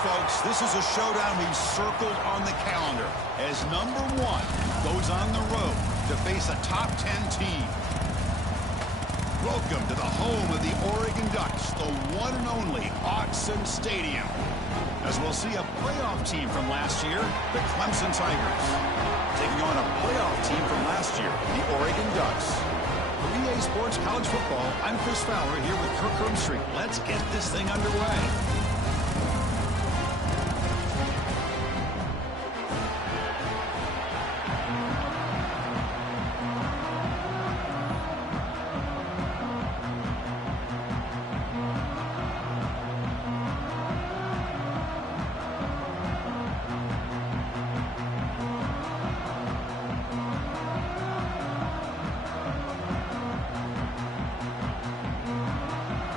folks. This is a showdown we've circled on the calendar as number 1 goes on the road to face a top 10 team. Welcome to the home of the Oregon Ducks, the one and only Autzen Stadium. As we'll see a playoff team from last year, the Clemson Tigers, taking on a playoff team from last year, the Oregon Ducks. For EA Sports College Football, I'm Chris Fowler here with Kirk Herbstreit. Let's get this thing underway.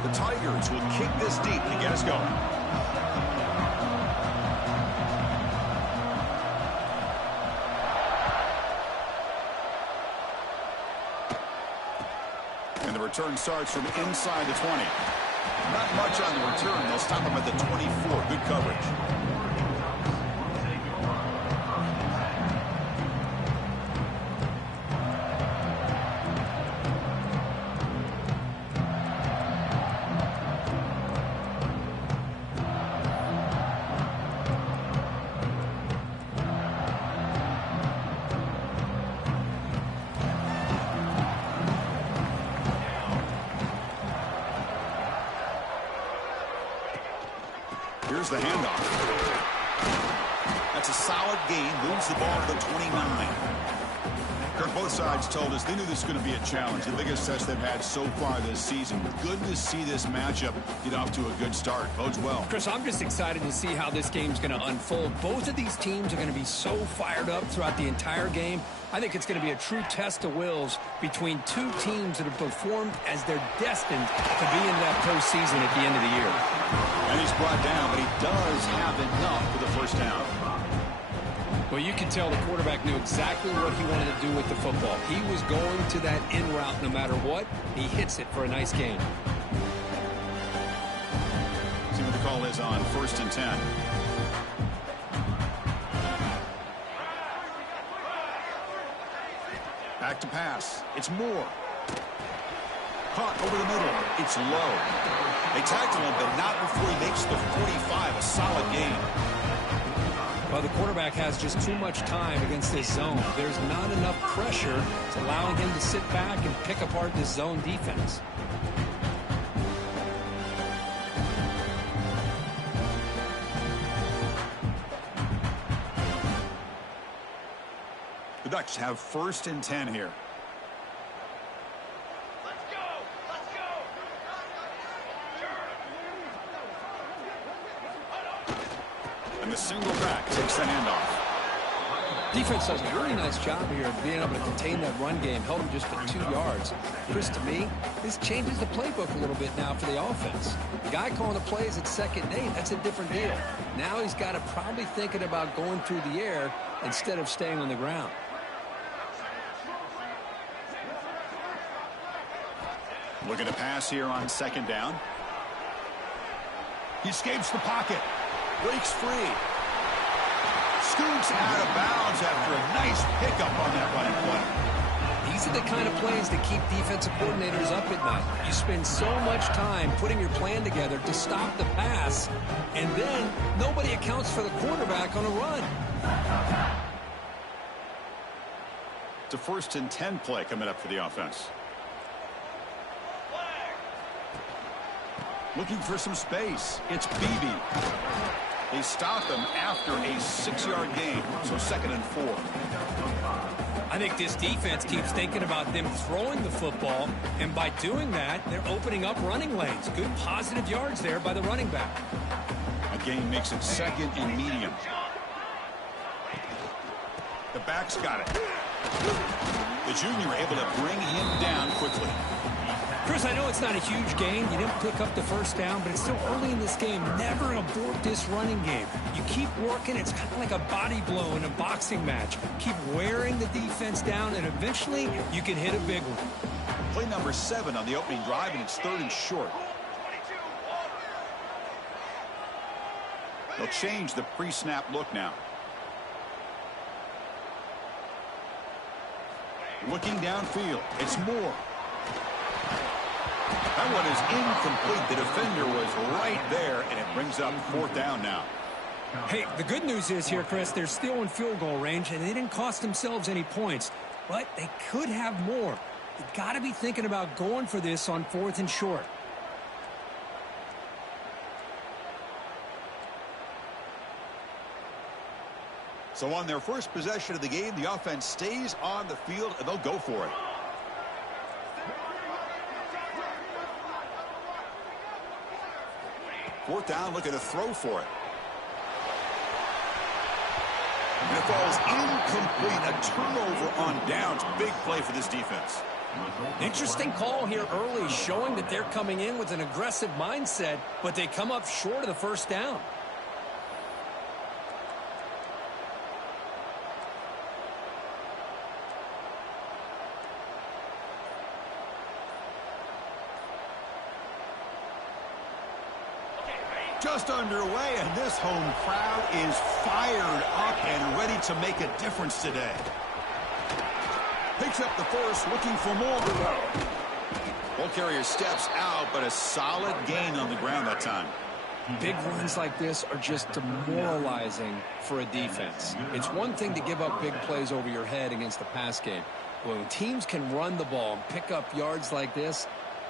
The Tigers will kick this deep to get us going. And the return starts from inside the 20. Not much on the return. They'll stop him at the 24. Good coverage. Here's the handoff. That's a solid gain. Moves the ball to the 29. Kirk, both sides told us they knew this was going to be a challenge. The biggest test they've had so far this season. Good to see this matchup get off to a good start. Bodes well. Chris, I'm just excited to see how this game's going to unfold. Both of these teams are going to be so fired up throughout the entire game. I think it's going to be a true test of wills between two teams that have performed as they're destined to be in that postseason at the end of the year. And he's brought down, but he does have enough for the first down. Well, you can tell the quarterback knew exactly what he wanted to do with the football. He was going to that in route no matter what. He hits it for a nice gain. See what the call is on 1st and 10. Back to pass. It's Moore. Caught over the middle. It's low. They tackle him, but not before he makes the 45. A solid gain. Well, the quarterback has just too much time against this zone. There's not enough pressure. It's allowing him to sit back and pick apart this zone defense. The Ducks have 1st and 10 here. And the single back takes the handoff. Defense does a really nice job here of being able to contain that run game. Held him just to 2 yards. Chris, to me, this changes the playbook a little bit now for the offense. The guy calling the plays at 2nd and 8, that's a different deal. Now he's got to probably thinking about going through the air instead of staying on the ground. Looking to pass here on 2nd down. He escapes the pocket. Breaks free. Scoots out of bounds after a nice pickup on that running play. These are the kind of plays that keep defensive coordinators up at night. You spend so much time putting your plan together to stop the pass, and then nobody accounts for the quarterback on a run. It's a 1st and 10 play coming up for the offense. Looking for some space. It's Beebe. They stop him after a 6-yard gain, so 2nd and 4. I think this defense keeps thinking about them throwing the football, and by doing that, they're opening up running lanes. Good positive yards there by the running back. A gain makes it 2nd and medium. The back's got it. The junior able to bring him down quickly. Chris, I know it's not a huge gain. You didn't pick up the 1st down, but it's still early in this game. Never abort this running game. You keep working. It's kind of like a body blow in a boxing match. Keep wearing the defense down, and eventually you can hit a big one. Play number 7 on the opening drive, and it's 3rd and short. They'll change the pre-snap look now. Looking downfield. It's Moore. That one is incomplete. The defender was right there, and it brings up 4th down now. Hey, the good news is here, Chris, they're still in field goal range, and they didn't cost themselves any points. But they could have more. You've got to be thinking about going for this on 4th and short. So on their first possession of the game, the offense stays on the field, and they'll go for it. Fourth down, looking to throw for it. And it falls incomplete. A turnover on downs. Big play for this defense. Interesting call here early, showing that they're coming in with an aggressive mindset, but they come up short of the first down. Just underway, and this home crowd is fired up and ready to make a difference today. Picks up the first, looking for more. Ball carrier steps out, but a solid gain on the ground that time. Big runs like this are just demoralizing for a defense. It's one thing to give up big plays over your head against the pass game. When teams can run the ball and pick up yards like this,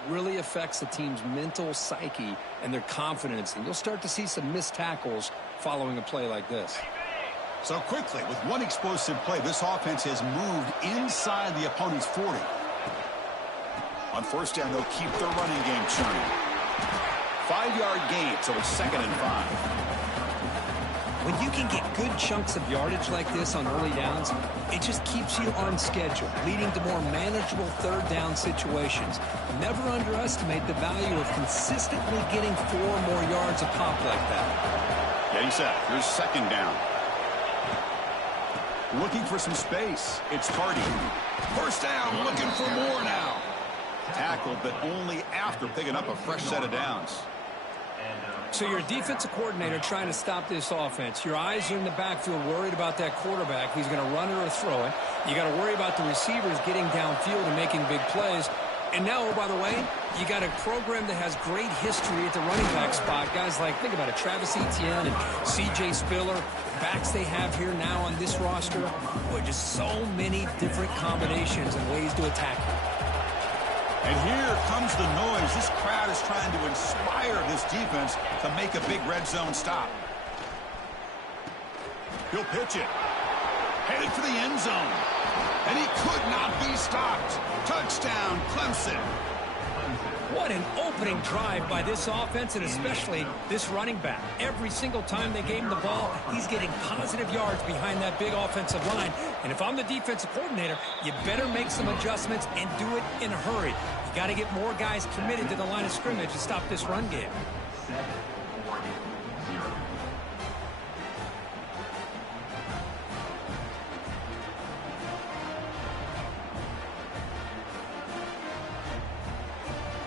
really affects the team's mental psyche and their confidence, and you'll start to see some missed tackles following a play like this. So quickly, with one explosive play, this offense has moved inside the opponent's 40. On first down, they'll keep their running game churning. 5-yard gain, so it's 2nd and 5. When you can get good chunks of yardage like this on early downs, it just keeps you on schedule, leading to more manageable 3rd down situations. Never underestimate the value of consistently getting 4 more yards a pop like that. Getting set. Here's 2nd down. Looking for some space. It's Hardy. First down, looking for more now. Tackled, but only after picking up a fresh set of downs. So you're a defensive coordinator trying to stop this offense. Your eyes are in the backfield worried about that quarterback. He's going to run it or throw it. You got to worry about the receivers getting downfield and making big plays. And now, oh, by the way, you got a program that has great history at the running back spot. Guys like, think about it, Travis Etienne and C.J. Spiller. Backs they have here now on this roster. Boy, just so many different combinations and ways to attack it. And here comes the noise. This crowd is trying to inspire this defense to make a big red zone stop. He'll pitch it. Headed for the end zone. And he could not be stopped. Touchdown, Clemson. What an opening drive by this offense, and especially this running back. Every single time they gave him the ball, he's getting positive yards behind that big offensive line. And if I'm the defensive coordinator, you better make some adjustments and do it in a hurry. You got to get more guys committed to the line of scrimmage to stop this run game.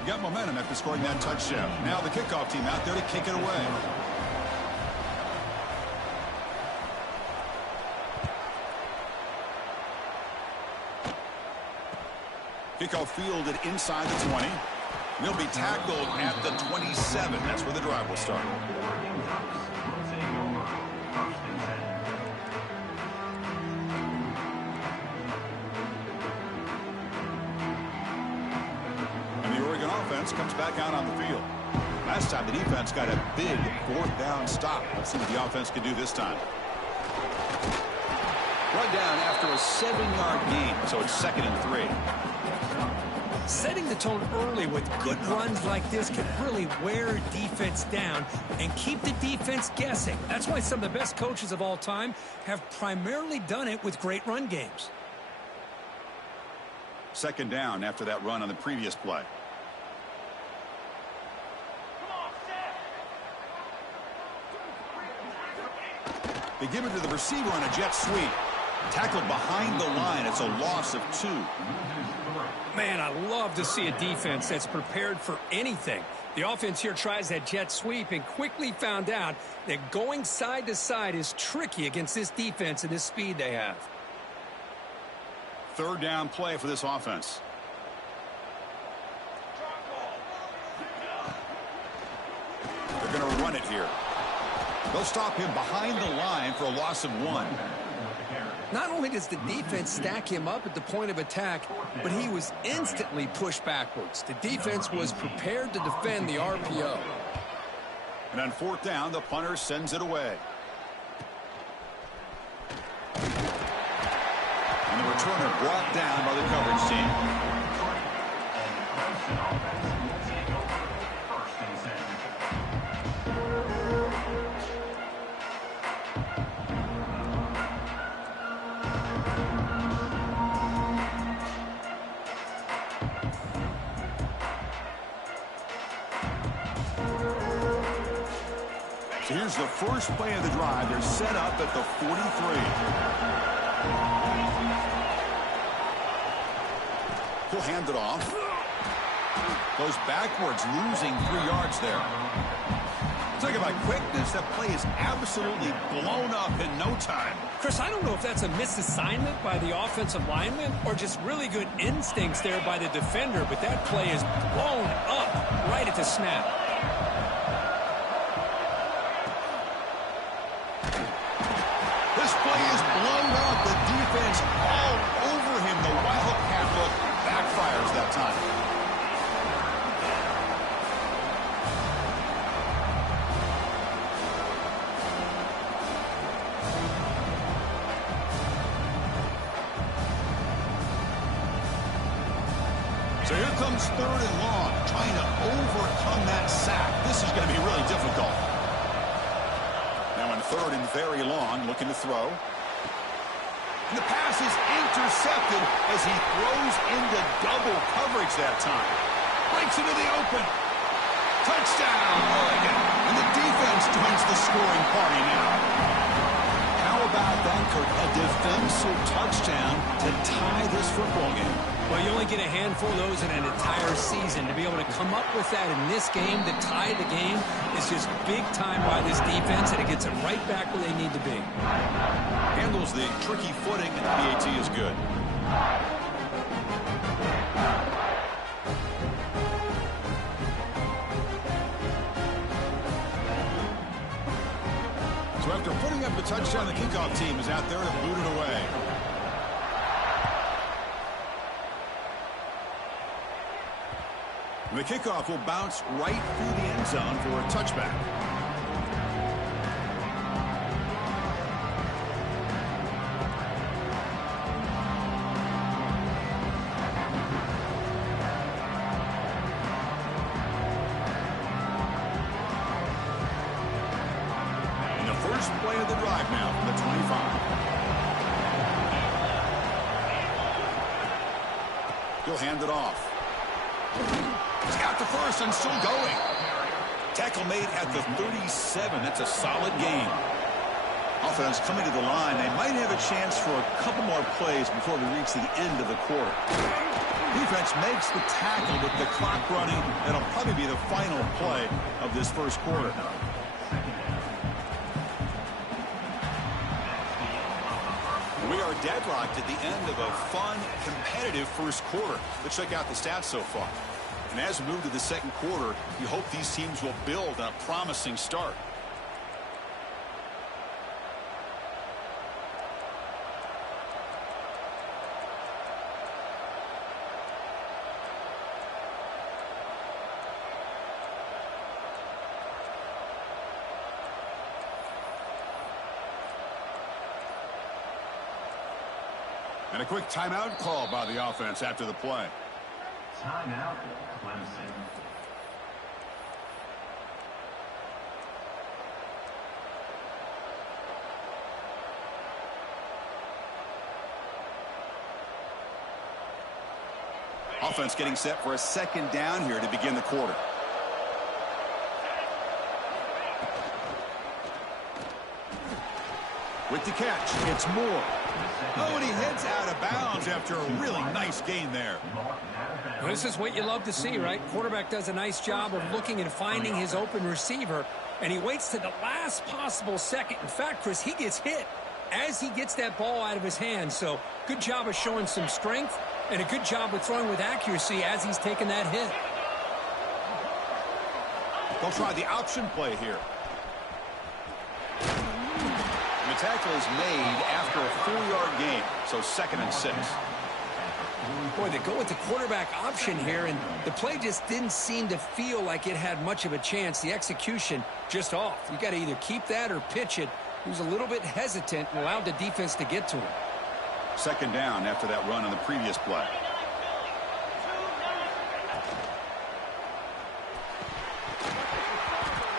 Got momentum after scoring that touchdown. Now the kickoff team out there to kick it away. Kickoff fielded inside the 20. They'll be tackled at the 27. That's where the drive will start. Comes back out on the field. Last time the defense got a big 4th down stop. Let's see what the offense can do this time. Run down after a 7-yard gain, so it's 2nd and 3. Setting the tone early with good runs like this can really wear defense down and keep the defense guessing. That's why some of the best coaches of all time have primarily done it with great run games. 2nd down after that run on the previous play. They give it to the receiver on a jet sweep. Tackled behind the line. It's a loss of 2. Man, I love to see a defense that's prepared for anything. The offense here tries that jet sweep and quickly found out that going side to side is tricky against this defense and this speed they have. Third down play for this offense. They're going to run it here. They'll stop him behind the line for a loss of 1. Not only does the defense stack him up at the point of attack, but he was instantly pushed backwards. The defense was prepared to defend the RPO. And on fourth down, the punter sends it away. And the returner brought down by the coverage team. So here's the first play of the drive. They're set up at the 43. He'll hand it off. Goes backwards, losing 3 yards there. Talk about quickness. That play is absolutely blown up in no time. Chris, I don't know if that's a misassignment by the offensive lineman or just really good instincts there by the defender, but that play is blown up right at the snap. This play is blown up. The defense all over him. The wildcat look backfires that time. So here comes third and long, trying to overcome that sack. This is going to be really difficult. Now in third and very long, looking to throw. And the pass is intercepted as he throws into double coverage that time. Breaks into the open. Touchdown, Oregon. And the defense joins the scoring party now. How about that, Kirk? A defensive touchdown to tie this football game. Well, you only get a handful of those in an entire season. To be able to come up with that in this game, to tie the game, is just big time by this defense, and it gets them right back where they need to be. Handles the tricky footing, and the PAT is good. So after putting up the touchdown, the kickoff team is out there to boot it away. The kickoff will bounce right through the end zone for a touchback. And the first play of the drive now from the 25. He'll hand it off. He's got the first and still going. Tackle made at the 37. That's a solid gain. Offense coming to the line. They might have a chance for a couple more plays before we reach the end of the quarter. Defense makes the tackle with the clock running. That'll probably be the final play of this first quarter. We are deadlocked at the end of a fun, competitive first quarter. Let's check out the stats so far. And as we move to the second quarter, you hope these teams will build on a promising start. And a quick timeout call by the offense after the play. Timeout, Clemson. Offense getting set for a second down here to begin the quarter. With the catch, it's Moore. Oh, and he heads out of bounds after a really nice gain there. Well, this is what you love to see, right? Quarterback does a nice job of looking and finding his open receiver, and he waits to the last possible second. In fact, Chris, he gets hit as he gets that ball out of his hands. So good job of showing some strength and a good job of throwing with accuracy as he's taking that hit. They'll try the option play here. The tackle is made after a 4-yard gain, so 2nd and 6. Boy, they go with the quarterback option here, and the play just didn't seem to feel like it had much of a chance. The execution just off. You got to either keep that or pitch it. He was a little bit hesitant and allowed the defense to get to him. 2nd down after that run on the previous play.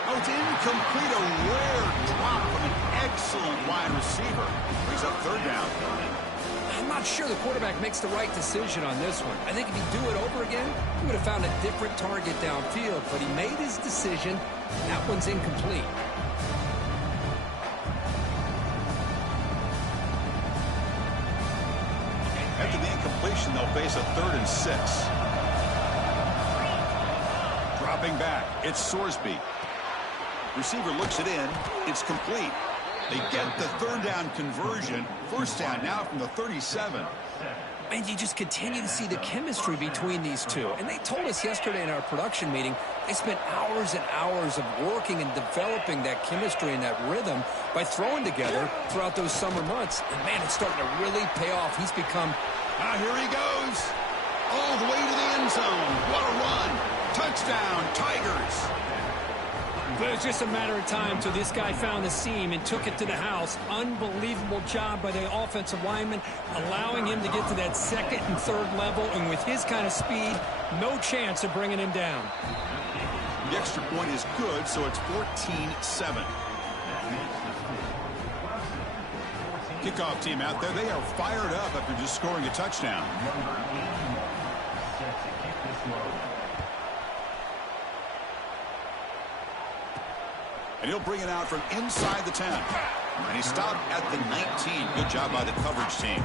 Oh, it's incomplete. A rare drop from an excellent wide receiver. Brings up 3rd down. I'm not sure the quarterback makes the right decision on this one. I think if he'd do it over again, he would have found a different target downfield, but he made his decision. That one's incomplete. After the incompletion, they'll face a 3rd and 6. Dropping back, it's Sorsby. Receiver looks it in. It's complete. They get the 3rd down conversion. 1st down now from the 37. And you just continue to see the chemistry between these two. And they told us yesterday in our production meeting, they spent hours and hours of working and developing that chemistry and that rhythm by throwing together throughout those summer months. And, man, it's starting to really pay off. He's become... Now here he goes. All the way to the end zone. What a run. Touchdown, Tigers. But it was just a matter of time till this guy found the seam and took it to the house. Unbelievable job by the offensive lineman, allowing him to get to that 2nd and 3rd level. And with his kind of speed, no chance of bringing him down. The extra point is good, so it's 14-7. Kickoff team out there. They are fired up after just scoring a touchdown. And he'll bring it out from inside the 10. And he stopped at the 19. Good job by the coverage team.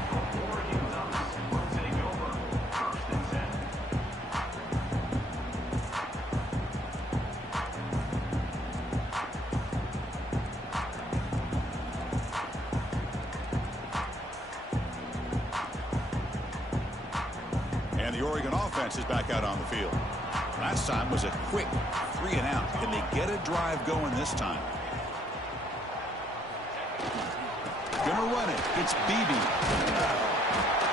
And the Oregon offense is back out on the field. Last time was a quick 3 and out. Can they get a drive going this time? Gonna run it. It's Beebe.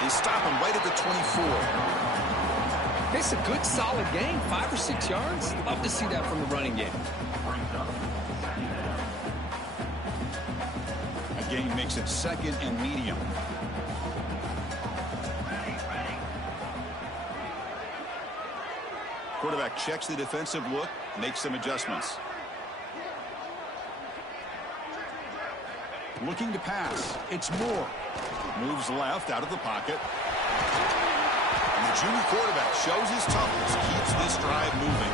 They stop him right at the 24. It's a good, solid game. 5 or 6 yards. Love to see that from the running game. A gain makes it 2nd and medium. Quarterback checks the defensive look, makes some adjustments. Looking to pass. It's Moore. Moves left out of the pocket. And the junior quarterback shows his toughness, keeps this drive moving.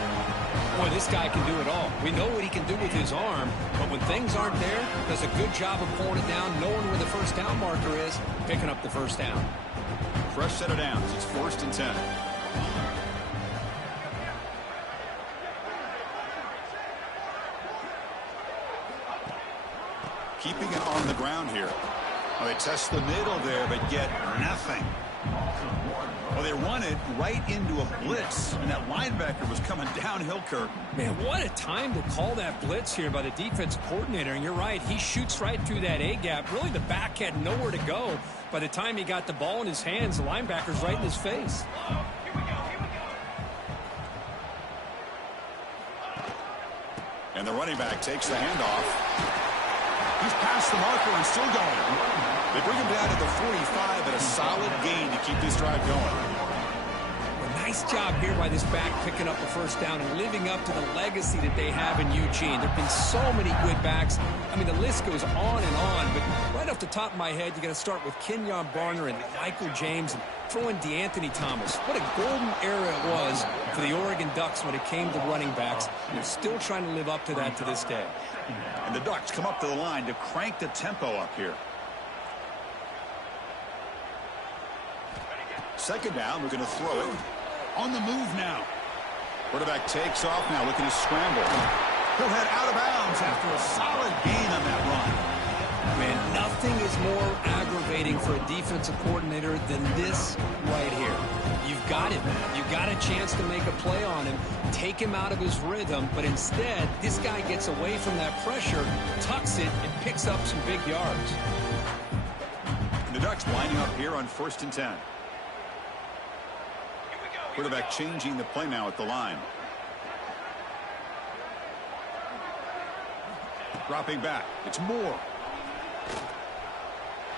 Boy, this guy can do it all. We know what he can do with his arm, but when things aren't there, does a good job of pulling it down, knowing where the 1st down marker is, picking up the 1st down. Fresh set of downs. It's 1st and 10. Keeping it on the ground here. Well, they test the middle there, but get nothing. Well, they run it right into a blitz, and that linebacker was coming downhill, Kirk. Man, what a time to call that blitz here by the defense coordinator. And you're right, he shoots right through that A-gap. Really, the back had nowhere to go. By the time he got the ball in his hands, the linebacker's right in his face. And the running back takes the handoff. He's past the marker and still going. They bring him down to the 45 and a solid gain to keep this drive going. Well, nice job here by this back picking up the 1st down and living up to the legacy that they have in Eugene. There have been so many good backs. I mean, the list goes on and on, but right off the top of my head, you got to start with Kenyon Barner and Michael James and throw in DeAnthony Thomas. What a golden era it was for the Oregon Ducks when it came to running backs. And they're still trying to live up to that to this day. And the Ducks come up to the line to crank the tempo up here. 2nd down, we're going to throw it. On the move now. Quarterback takes off now, looking to scramble. He'll head out of bounds after a solid gain on that run. Man, nothing is more aggravating for a defensive coordinator than this right here. You've got him. You've got a chance to make a play on him, take him out of his rhythm, but instead, this guy gets away from that pressure, tucks it, and picks up some big yards. And the Ducks lining up here on 1st and 10. Quarterback changing the play now at the line. Dropping back. It's Moore.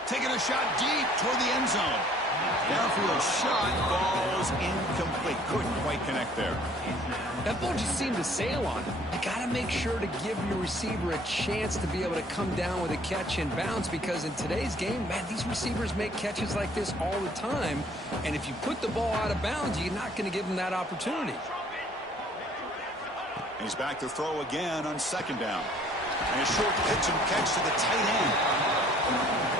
Taking a shot deep toward the end zone. Downfield shot falls incomplete. Couldn't quite connect there. That ball just seemed to sail on him. You got to make sure to give your receiver a chance to be able to come down with a catch and bounce, because in today's game, man, these receivers make catches like this all the time. And if you put the ball out of bounds, you're not going to give them that opportunity. He's back to throw again on 2nd down. And a short pitch and catch to the tight end.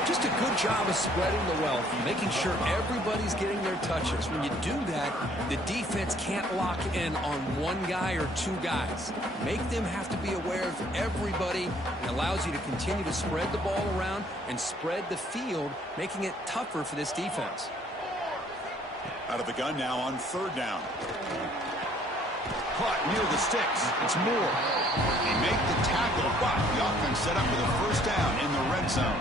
Just a good job of spreading the wealth, making sure everybody's getting their touches. When you do that, the defense can't lock in on one guy or two guys. Make them have to be aware of everybody, and allows you to continue to spread the ball around and spread the field, making it tougher for this defense. Out of the gun now on 3rd down. Caught near the sticks. It's Moore. They make the tackle, but the offense set up with a 1st down in the red zone.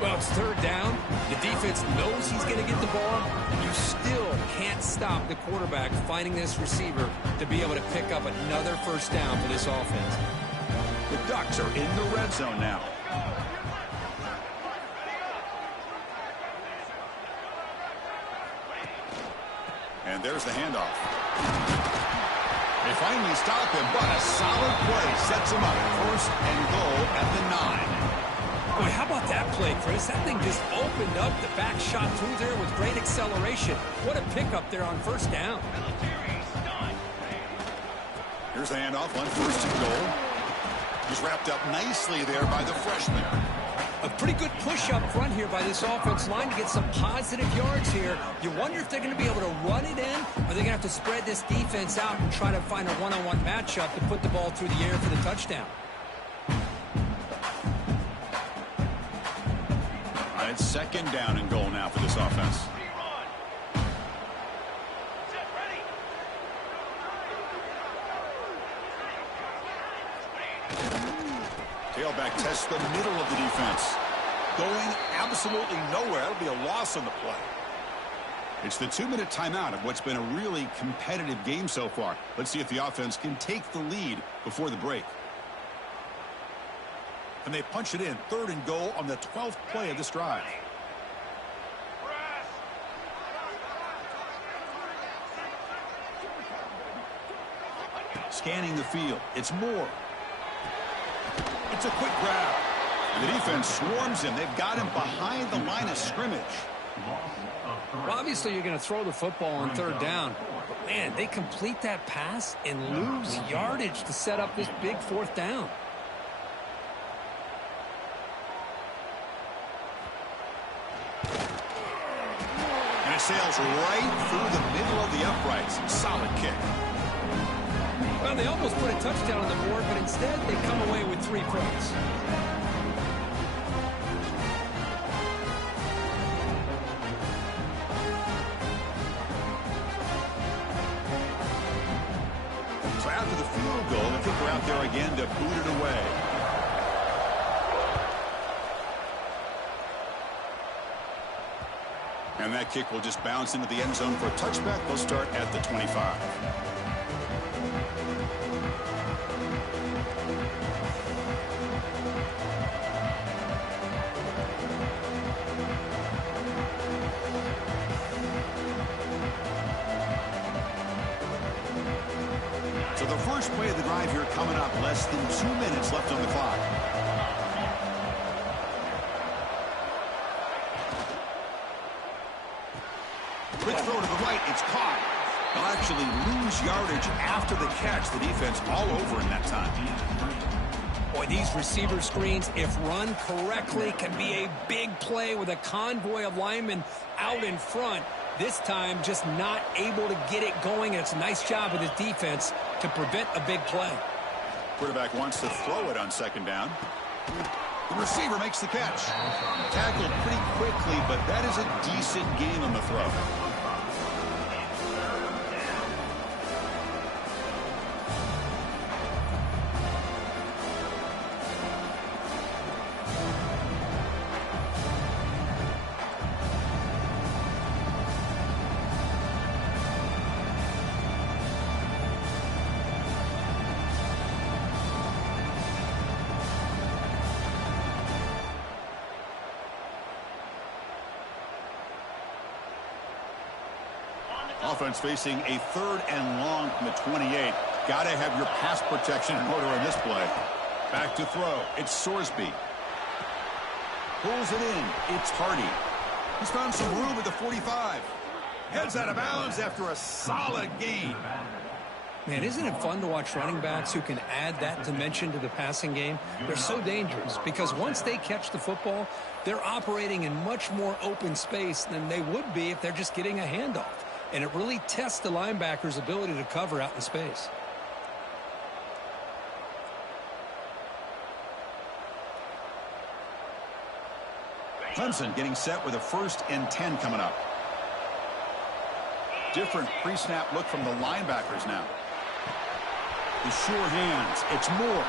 Well, it's 3rd down. The defense knows he's going to get the ball. You still can't stop the quarterback finding this receiver to be able to pick up another 1st down for this offense. The Ducks are in the red zone now. And there's the handoff. They finally stop him, but a solid play sets him up. 1st and goal at the 9. Boy, how about that play, Chris? That thing just opened up. The back shot through there with great acceleration. What a pickup there on 1st down. Here's the handoff on 1st and goal. He's wrapped up nicely there by the freshman. A pretty good push up front here by this offense line to get some positive yards here. You wonder if they're going to be able to run it in, or they're going to have to spread this defense out and try to find a one-on-one matchup to put the ball through the air for the touchdown. It's 2nd down and goal now for this offense. Tailback tests the middle of the defense. Going absolutely nowhere. It'll be a loss on the play. It's the 2-minute timeout of what's been a really competitive game so far. Let's see if the offense can take the lead before the break. And they punch it in. 3rd and goal on the 12th play of this drive. Scanning the field. It's Moore. It's a quick grab. And the defense swarms him. They've got him behind the line of scrimmage. Well, obviously, you're going to throw the football on 3rd down. But, man, they complete that pass and lose yardage to set up this big 4th down. And it sails right through the middle of the uprights. Solid kick. Well, they almost put a touchdown on the board, but instead they come away with 3 points. So after the field goal, the kicker out there again to boot it away. And that kick will just bounce into the end zone for a touchback. They'll start at the 25. So the first play of the drive here coming up. Less than 2 minutes left on the clock. Quick throw to the right. It's caught. They'll actually lose yardage after the catch. The defense all over in that time. Boy, these receiver screens, if run correctly, can be a big play with a convoy of linemen out in front. This time, just not able to get it going, and it's a nice job with his defense to prevent a big play. Quarterback wants to throw it on second down. The receiver makes the catch. Tackled pretty quickly, but that is a decent gain on the throw. Offense facing a 3rd and long from the 28. Got to have your pass protection in order on this play. Back to throw. It's Sorsby. Pulls it in. It's Hardy. He's found some room at the 45. Heads out of bounds after a solid gain. Man, isn't it fun to watch running backs who can add that dimension to the passing game? They're so dangerous because once they catch the football, they're operating in much more open space than they would be if they're just getting a handoff. And it really tests the linebacker's ability to cover out in space. Clemson getting set with a 1st and 10 coming up. Different pre-snap look from the linebackers now. The sure hands. It's Moore.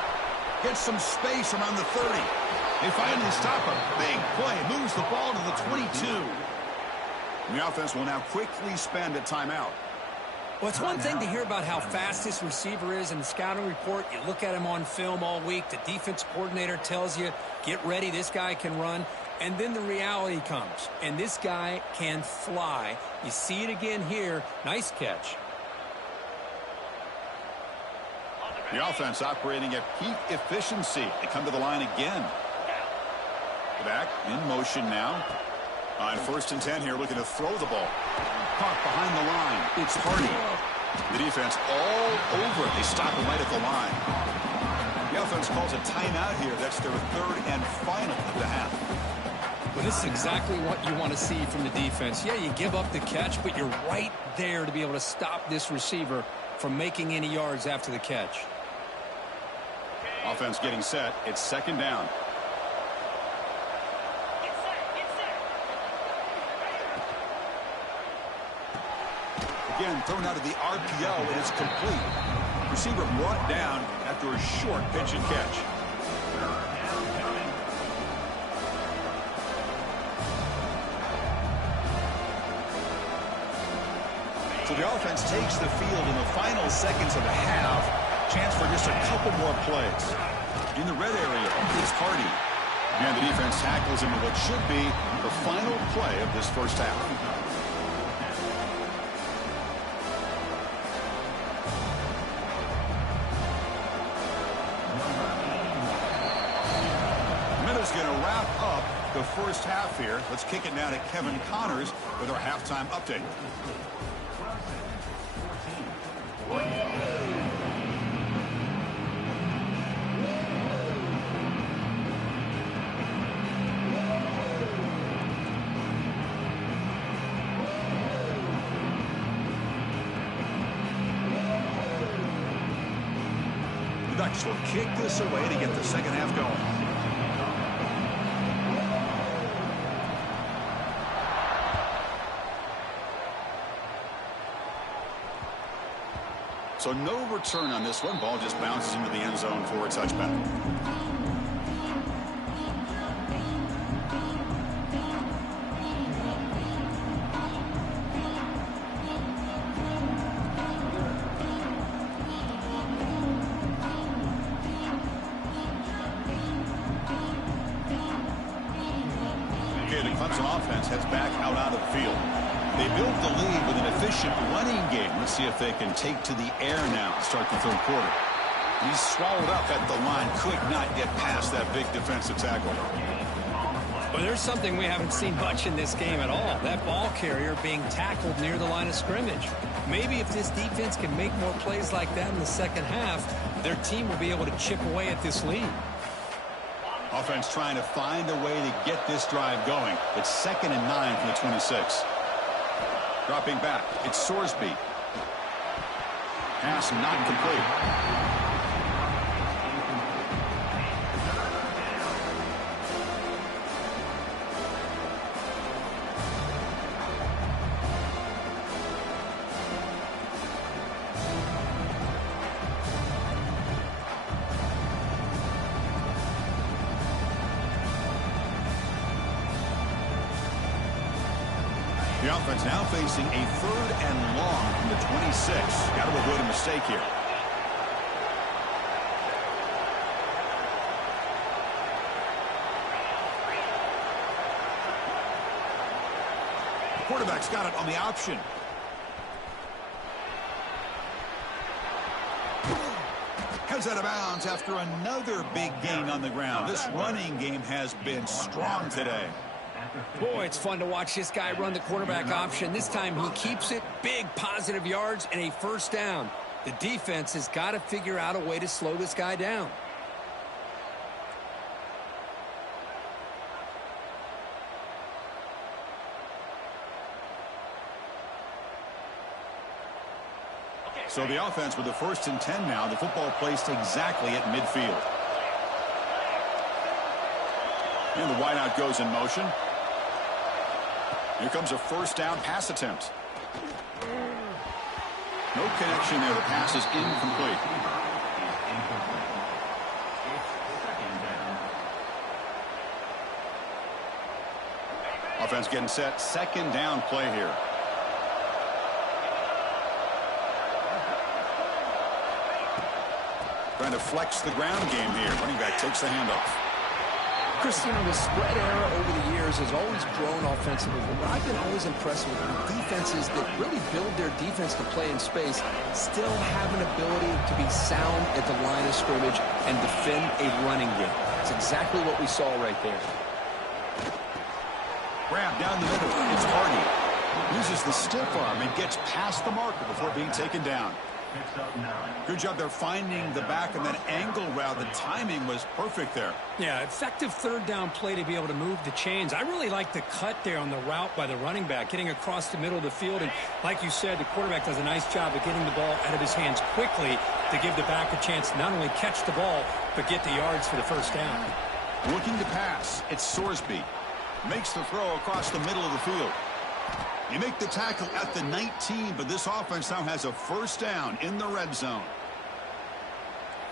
Gets some space around the 30. They finally stop a big play. Moves the ball to the 22. The offense will now quickly spend a timeout. Well, it's one thing to hear about how fast this receiver is in the scouting report. You look at him on film all week. The defense coordinator tells you, get ready, this guy can run. And then the reality comes, and this guy can fly. You see it again here. Nice catch. The offense operating at peak efficiency. They come to the line again. Back in motion now. On 1st and 10 here, looking to throw the ball. Caught behind the line. It's Hardy. The defense all over it. They stop him right at the line. The offense calls a timeout here. That's their 3rd and final of the half. Well, this is exactly what you want to see from the defense. Yeah, you give up the catch, but you're right there to be able to stop this receiver from making any yards after the catch. Offense getting set. It's 2nd down. Again, thrown out of the RPO, and it's complete. Receiver brought down after a short pitch and catch. So the offense takes the field in the final seconds of the half. Chance for just a couple more plays. In the red area, it's Hardy. And the defense tackles him in what should be the final play of this first half. Going to wrap up the first half here. Let's kick it now to Kevin Connors with our halftime update. The Ducks will kick this away to get the second half going. So no return on this one. Ball just bounces into the end zone for a touchback. Okay, the Clemson offense heads back out onto the field. They built the lead with an efficient running game. Let's see if they can take to the air now to start the 3rd quarter. He's swallowed up at the line. Could not get past that big defensive tackle. Well, there's something we haven't seen much in this game at all. That ball carrier being tackled near the line of scrimmage. Maybe if this defense can make more plays like that in the second half, their team will be able to chip away at this lead. Offense trying to find a way to get this drive going. It's 2nd and 9 from the 26. Dropping back, it's Sorsby. Pass not complete. The offense now facing a 3rd and long from the 26. Got to avoid a mistake here. The quarterback's got it on the option. Heads out of bounds after another big gain on the ground. This running game has been strong today. Boy, it's fun to watch this guy run the quarterback option. This time he keeps it, big positive yards, and a 1st down. The defense has got to figure out a way to slow this guy down. So the offense with the 1st and 10 now. The football placed exactly at midfield. And the wideout goes in motion. Here comes a 1st down pass attempt. No connection there. The pass is incomplete. Offense getting set. 2nd down play here. Trying to flex the ground game here. Running back takes the handoff. Christian, the spread era over the years has always grown offensively. But what I've been always impressed with defenses that really build their defense to play in space still have an ability to be sound at the line of scrimmage and defend a running game. It's exactly what we saw right there. Grab down the middle. It's Hardy. Uses the stiff arm and gets past the marker before being taken down. Good job there finding the back of that angle route. The timing was perfect there. Yeah, effective 3rd down play to be able to move the chains. I really like the cut there on the route by the running back, getting across the middle of the field. And like you said, the quarterback does a nice job of getting the ball out of his hands quickly to give the back a chance to not only catch the ball, but get the yards for the 1st down. Looking to pass. It's Sorsby. Makes the throw across the middle of the field. You make the tackle at the 19, but this offense now has a 1st down in the red zone.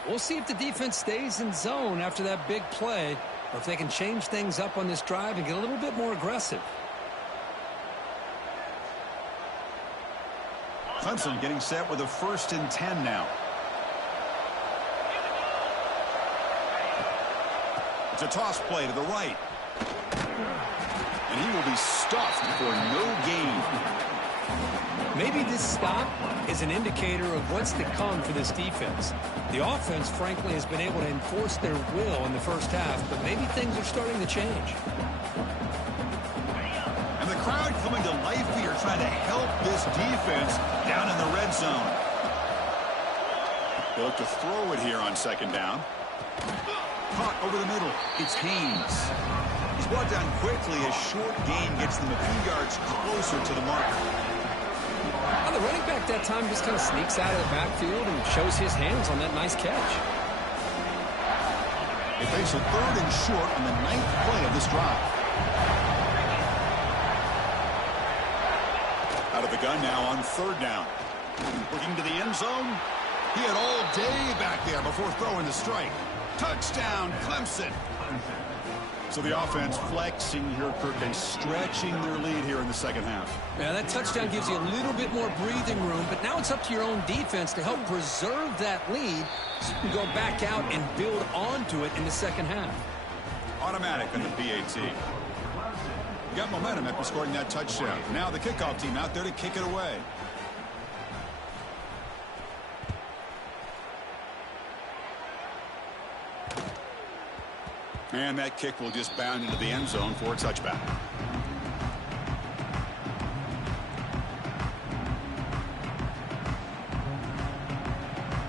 We'll see if the defense stays in zone after that big play, or if they can change things up on this drive and get a little bit more aggressive. Clemson getting set with a 1st and 10 now. It's a toss play to the right. And he will be stuffed for no gain. Maybe this stop is an indicator of what's to come for this defense. The offense, frankly, has been able to enforce their will in the 1st half, but maybe things are starting to change. And the crowd coming to life here, trying to help this defense down in the red zone. They look to throw it here on 2nd down. Caught over the middle. It's Haynes. He's brought down quickly as short gain gets them a few yards closer to the marker. Well, the running back that time just kind of sneaks out of the backfield and shows his hands on that nice catch. They face a 3rd and short on the 9th play of this drive. Out of the gun now on 3rd down. Looking to the end zone. He had all day back there before throwing the strike. Touchdown, Clemson. So the offense flexing here, Kirk, and stretching their lead here in the 2nd half. Yeah, that touchdown gives you a little bit more breathing room, but now it's up to your own defense to help preserve that lead so you can go back out and build onto it in the 2nd half. Automatic on the PAT. You got momentum after scoring that touchdown. Now the kickoff team out there to kick it away. And that kick will just bound into the end zone for a touchback.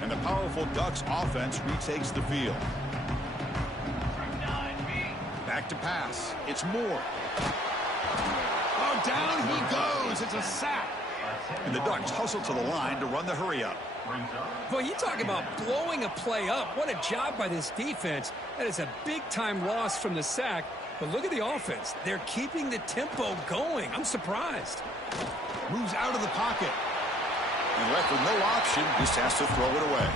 And the powerful Ducks offense retakes the field. Back to pass. It's Moore. Oh, down he goes. It's a sack. And the Ducks hustle to the line to run the hurry up. Boy, you talk about blowing a play up. What a job by this defense. That is a big-time loss from the sack. But look at the offense. They're keeping the tempo going. I'm surprised. Moves out of the pocket. And left with no option, just has to throw it away.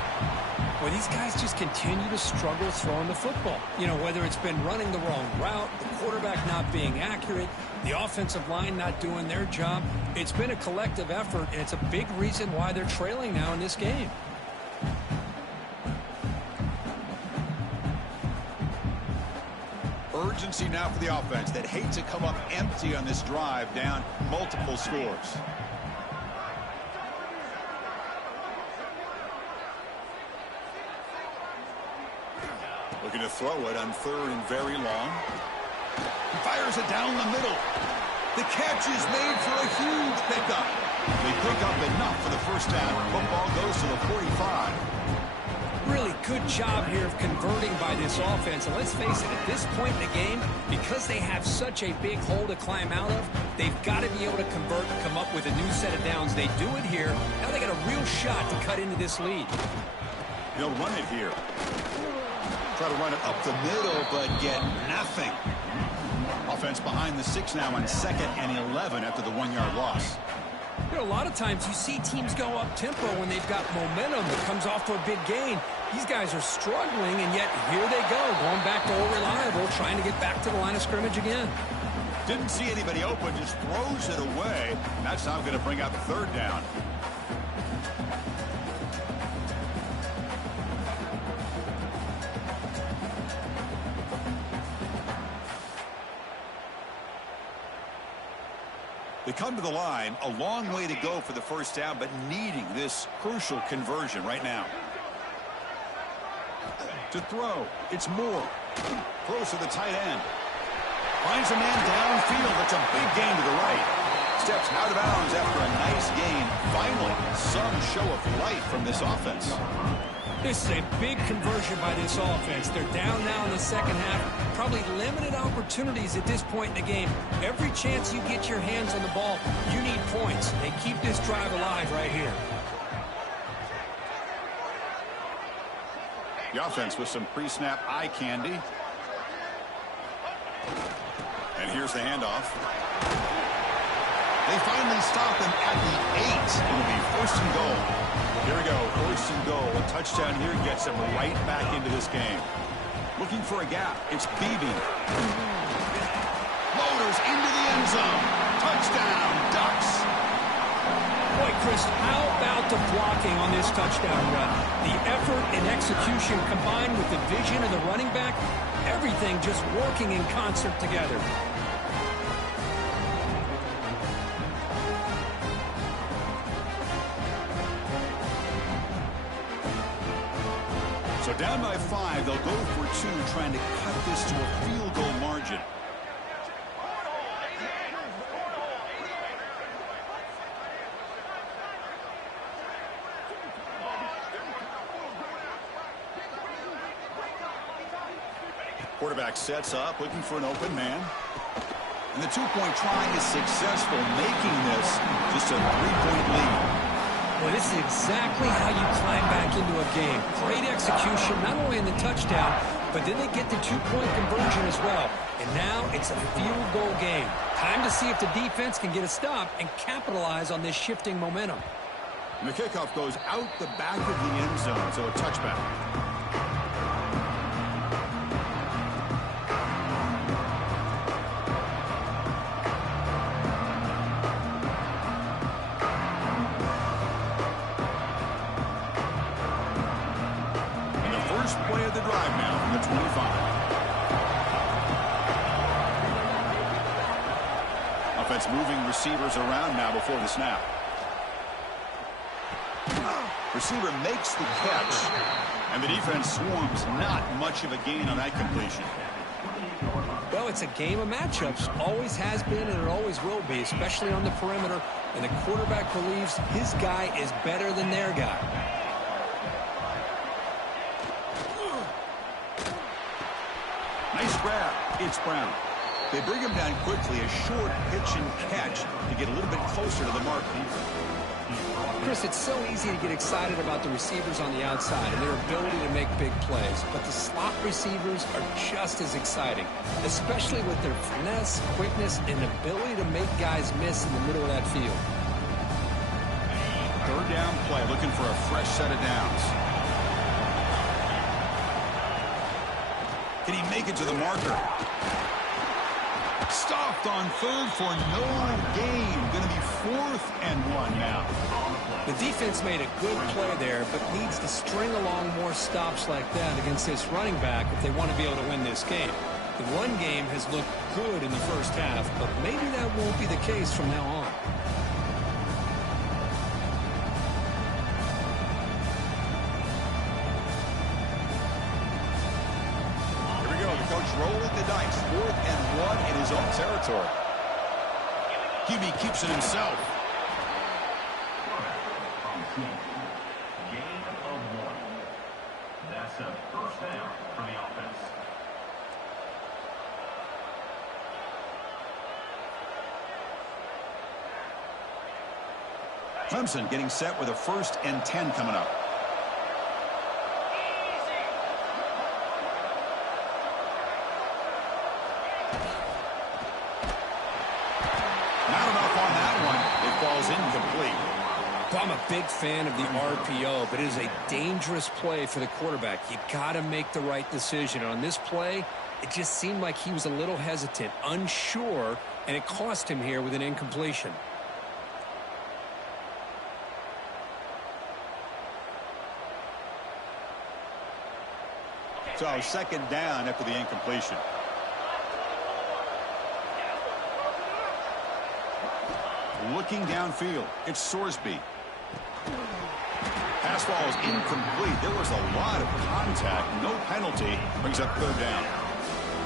Well, these guys just continue to struggle throwing the football. You know, whether it's been running the wrong route, the quarterback not being accurate, the offensive line not doing their job. It's been a collective effort, and it's a big reason why they're trailing now in this game. Urgency now for the offense that hate to come up empty on this drive, down multiple scores. Looking to throw it on 3rd and very long. He fires it down the middle. The catch is made for a huge pickup. They pick up enough for the first down. Football goes to the 45. Really good job here of converting by this offense. And let's face it, at this point in the game, because they have such a big hole to climb out of, they've got to be able to convert and come up with a new set of downs. They do it here. Now they got a real shot to cut into this lead. They'll run it here. Try to run it up the middle, but get nothing. Offense behind the 6 now on 2nd and 11 after the 1-yard loss. You know, a lot of times you see teams go up-tempo when they've got momentum that comes off for a big gain. These guys are struggling, and yet here they go, going back to old reliable, trying to get back to the line of scrimmage again. Didn't see anybody open, just throws it away. That's now going to bring out 3rd down. They come to the line, a long way to go for the first down, but needing this crucial conversion right now. To throw, it's Moore. Throws to the tight end. Finds a man downfield. That's a big gain to the right. Steps out of bounds after a nice gain. Finally, some show of life from this offense. This is a big conversion by this offense. They're down now in the second half. Probably limited opportunities at this point in the game. Every chance you get your hands on the ball, you need points. They keep this drive alive right here. The offense with some pre-snap eye candy. And here's the handoff. They finally stop him at the 8. It'll be 1st and goal. Here we go, 1st and goal. A touchdown here gets them right back into this game. Looking for a gap. It's Beebe. Loaders into the end zone. Touchdown, Ducks. Boy, Chris, how about the blocking on this touchdown run? The effort and execution combined with the vision of the running back, everything just working in concert together. So down by 5, they'll go for 2, trying to cut this to a field goal margin. Quarterback sets up, looking for an open man. And the 2-point try is successful, making this just a 3-point lead. Well, this is exactly how you climb back into a game. Great execution, not only in the touchdown, but then they get the 2-point conversion as well. And now it's a field goal game. Time to see if the defense can get a stop and capitalize on this shifting momentum. And the kickoff goes out the back of the end zone, so a touchback. Play of the drive now from the 25. Offense moving receivers around now before the snap. Receiver makes the catch, and the defense swarms. Not much of a gain on that completion. Well, it's a game of matchups. Always has been, and it always will be, especially on the perimeter. And the quarterback believes his guy is better than their guy. Nice grab. It's Brown. They bring him down quickly, a short pitch and catch to get a little bit closer to the marker. Chris, it's so easy to get excited about the receivers on the outside and their ability to make big plays, but the slot receivers are just as exciting, especially with their finesse, quickness, and ability to make guys miss in the middle of that field. Third down play, looking for a fresh set of downs. Can he make it to the marker? Stopped on third for no gain. Going to be 4th and 1 now. The defense made a good play there, but needs to string along more stops like that against this running back if they want to be able to win this game. The run game has looked good in the first half, but maybe that won't be the case from now on. Here we go. The coach rolling the dice. 4th and 1 in his own territory. QB keeps it himself. Gain of 1. That's a first down for the offense. Clemson getting set with a 1st and 10 coming up. Not enough on that one. It falls incomplete. I'm a big fan of the RPO, but it is a dangerous play for the quarterback. You got to make the right decision. On this play, it just seemed like he was a little hesitant, unsure, and it cost him here with an incompletion. So 2nd down after the incompletion. Looking downfield, it's Sorsby. Pass ball is incomplete. There was a lot of contact. No penalty. Brings up 3rd down.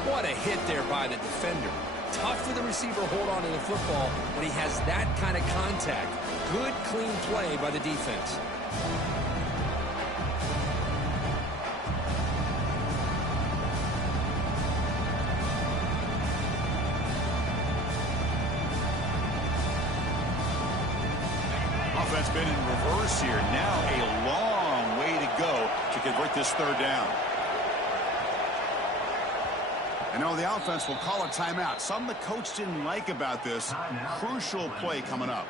What a hit there by the defender. Tough for the receiver to hold on to the football when he has that kind of contact. Good, clean play by the defense. Offense been in reverse here. Now a long way to go to convert this 3rd down. And now the offense will call a timeout. Something the coach didn't like about this. Crucial play coming up.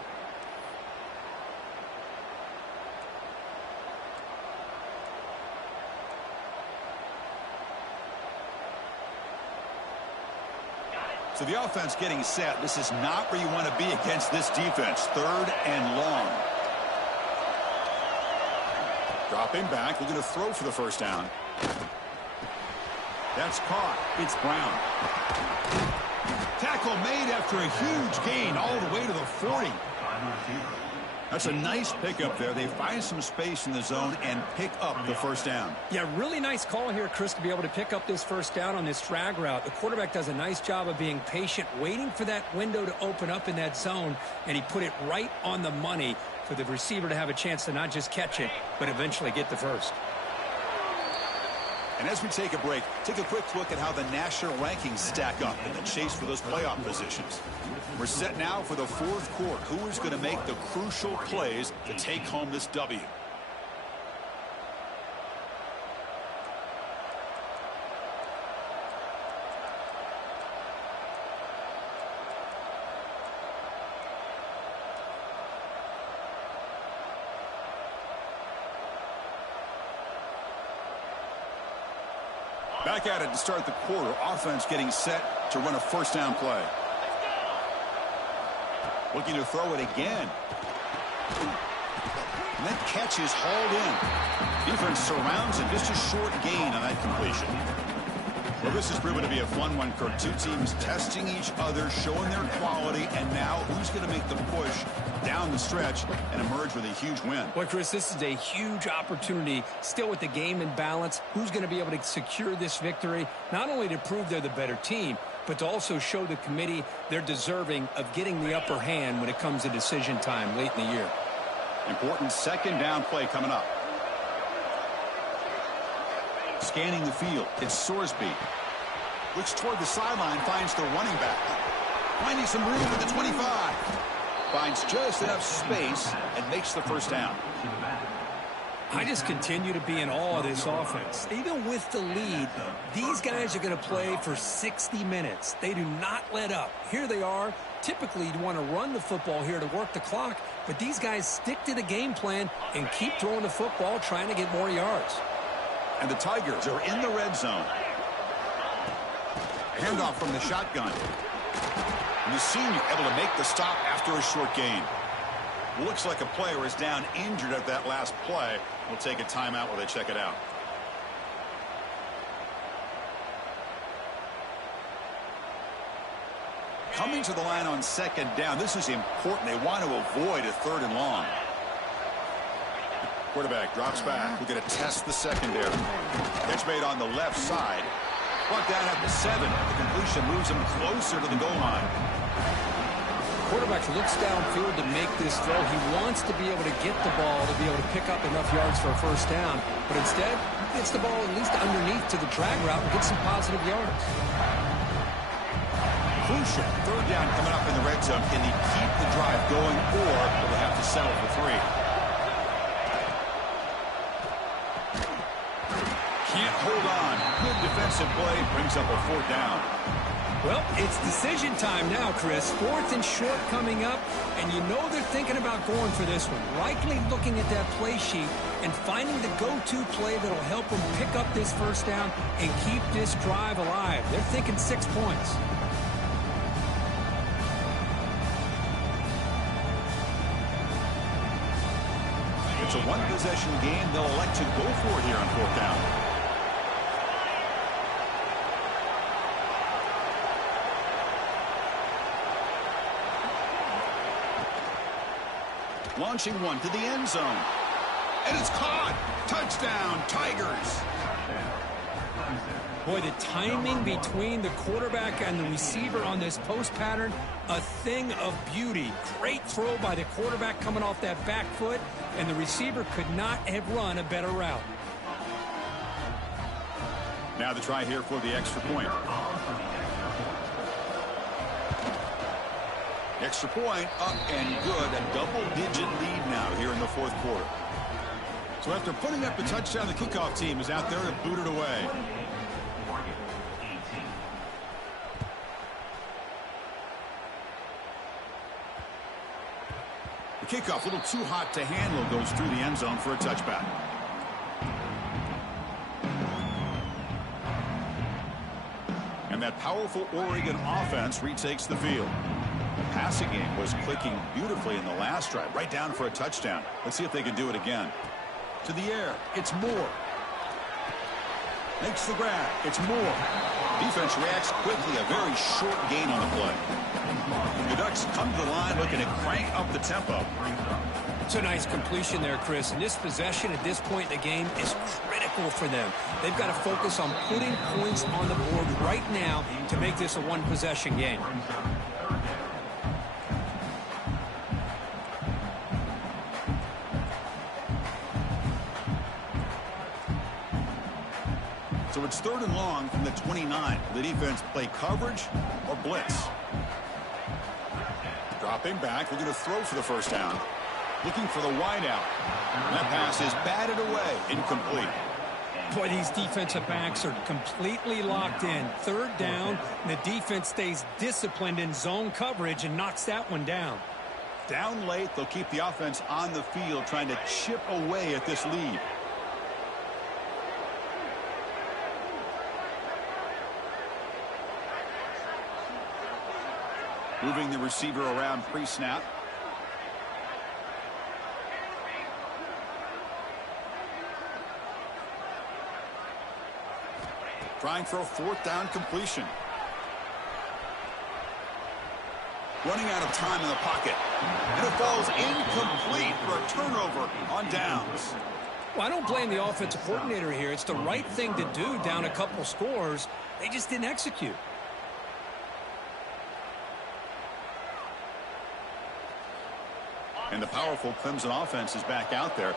So the offense getting set. This is not where you want to be against this defense. 3rd and long. Dropping back, looking to throw for the 1st down. That's caught. It's Brown. Tackle made after a huge gain all the way to the 40. That's a nice pickup there. They find some space in the zone and pick up the 1st down. Yeah, really nice call here, Chris, to be able to pick up this 1st down on this drag route. The quarterback does a nice job of being patient, waiting for that window to open up in that zone, and he put it right on the money for the receiver to have a chance to not just catch it, but eventually get the 1st. And as we take a break, take a quick look at how the national rankings stack up in the chase for those playoff positions. We're set now for the 4th quarter. Who is going to make the crucial plays to take home this W? Back at it to start the quarter. Offense getting set to run a 1st down play. Looking to throw it again. And that catch is hauled in. Defense surrounds him. Just a short gain on that completion. Well, this has proven to be a fun one, Kirk. Two teams testing each other, showing their quality, and now who's going to make the push down the stretch and emerge with a huge win? Well, Chris, this is a huge opportunity. Still with the game in balance, who's going to be able to secure this victory? Not only to prove they're the better team, but to also show the committee they're deserving of getting the upper hand when it comes to decision time late in the year. Important 2nd down play coming up. Scanning the field, it's Sorsby. Looks toward the sideline, finds the running back. Finding some room at the 25. Finds just enough space and makes the first down. I just continue to be in awe of this offense. Even with the lead, these guys are going to play for 60 minutes. They do not let up. Here they are. Typically, you'd want to run the football here to work the clock, but these guys stick to the game plan and keep throwing the football, trying to get more yards. And the Tigers are in the red zone. Handoff from the shotgun. And the senior able to make the stop after a short gain. Looks like a player is down injured at that last play. We'll take a timeout while they check it out. Coming to the line on second down. This is important. They want to avoid a 3rd and long. Quarterback drops back. We're going to test the secondary. Catch made on the left side. Brought down at the 7. The completion moves him closer to the goal line. Quarterback looks downfield to make this throw. He wants to be able to get the ball to be able to pick up enough yards for a first down. But instead, gets the ball at least underneath to the drag route and gets some positive yards. Crucial 3rd down coming up in the red zone. Can he keep the drive going, or will they have to settle for 3? Can't hold on. Good defensive play. Brings up a 4th down. Well, it's decision time now, Chris. 4th and short coming up, and you know they're thinking about going for this one. Likely looking at that play sheet and finding the go-to play that'll help them pick up this first down and keep this drive alive. They're thinking 6 points. It's a one-possession game. They'll elect to go for it here on 4th down. Launching one to the end zone. And it's caught. Touchdown, Tigers. Boy, the timing between the quarterback and the receiver on this post pattern, a thing of beauty. Great throw by the quarterback coming off that back foot, and the receiver could not have run a better route. Now the try here for the extra point. Extra point up and good. A double-digit lead now here in the 4th quarter. So after putting up the touchdown, the kickoff team is out there to boot it away. The kickoff, a little too hot to handle, goes through the end zone for a touchback. And that powerful Oregon offense retakes the field. The passing game was clicking beautifully in the last drive, right down for a touchdown. Let's see if they can do it again. To the air, it's Moore. Makes the grab, it's Moore. Defense reacts quickly, a very short gain on the play. The Ducks come to the line looking to crank up the tempo. It's a nice completion there, Chris. And this possession at this point in the game is critical for them. They've got to focus on putting points on the board right now to make this a one-possession game. So it's 3rd and long from the 29. The defense play coverage or blitz. Dropping back, looking to throw for the first down. Looking for the wideout. That pass is batted away, incomplete. Boy, these defensive backs are completely locked in. 3rd down, and the defense stays disciplined in zone coverage and knocks that one down. Down late, they'll keep the offense on the field trying to chip away at this lead. Moving the receiver around pre-snap. Trying for a 4th down completion. Running out of time in the pocket. And it falls incomplete for a turnover on downs. Well, I don't blame the offensive coordinator here. It's the right thing to do down a couple scores. They just didn't execute. And the powerful Clemson offense is back out there.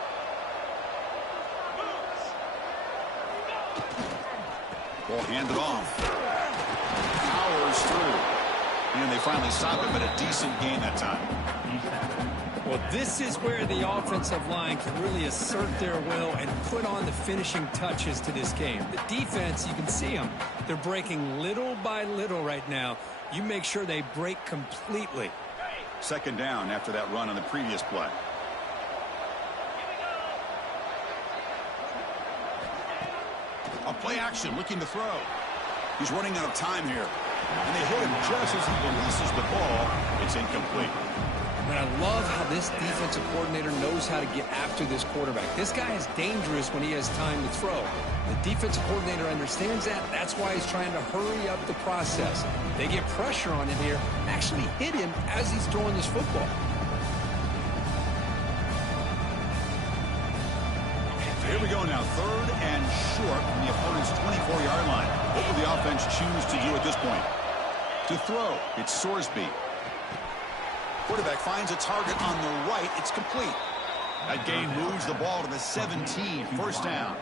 Ball handed off. powers through. And they finally stop him, but a decent gain that time. Well, this is where the offensive line can really assert their will and put on the finishing touches to this game. The defense, you can see them. They're breaking little by little right now. You make sure they break completely. Second down after that run on the previous play. A play action, looking to throw. He's running out of time here. And they hit him just as he releases the ball. It's incomplete. And I love how this defensive coordinator knows how to get after this quarterback. This guy is dangerous when he has time to throw. The defensive coordinator understands that. That's why he's trying to hurry up the process. They get pressure on him here, actually hit him as he's throwing this football. Here we go now, third and short from the opponent's 24-yard line. What will the offense choose to do at this point? To throw, it's Sorsby. Quarterback finds a target on the right. It's complete. That gain moves the ball to the 17, first down.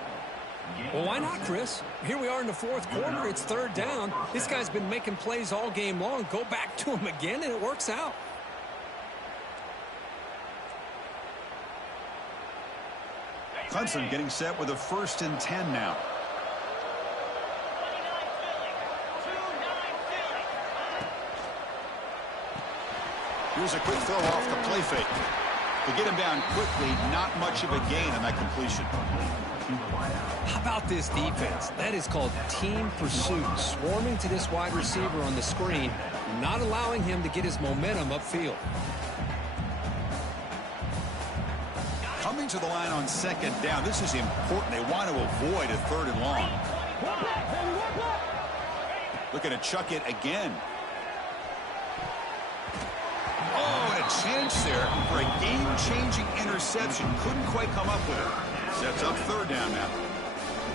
Well, why not, Chris? Here we are in the fourth quarter. It's third down. This guy's been making plays all game long. Go back to him again, and it works out. Clemson getting set with a 1st and 10 now. Here's a quick throw off the play fake. To get him down quickly, not much of a gain on that completion. How about this defense? That is called team pursuit. Swarming to this wide receiver on the screen, not allowing him to get his momentum upfield. Coming to the line on second down. This is important. They want to avoid a 3rd and long. Looking to chuck it again. Oh, and a chance there for a game-changing interception. Couldn't quite come up with it. Sets up 3rd down now.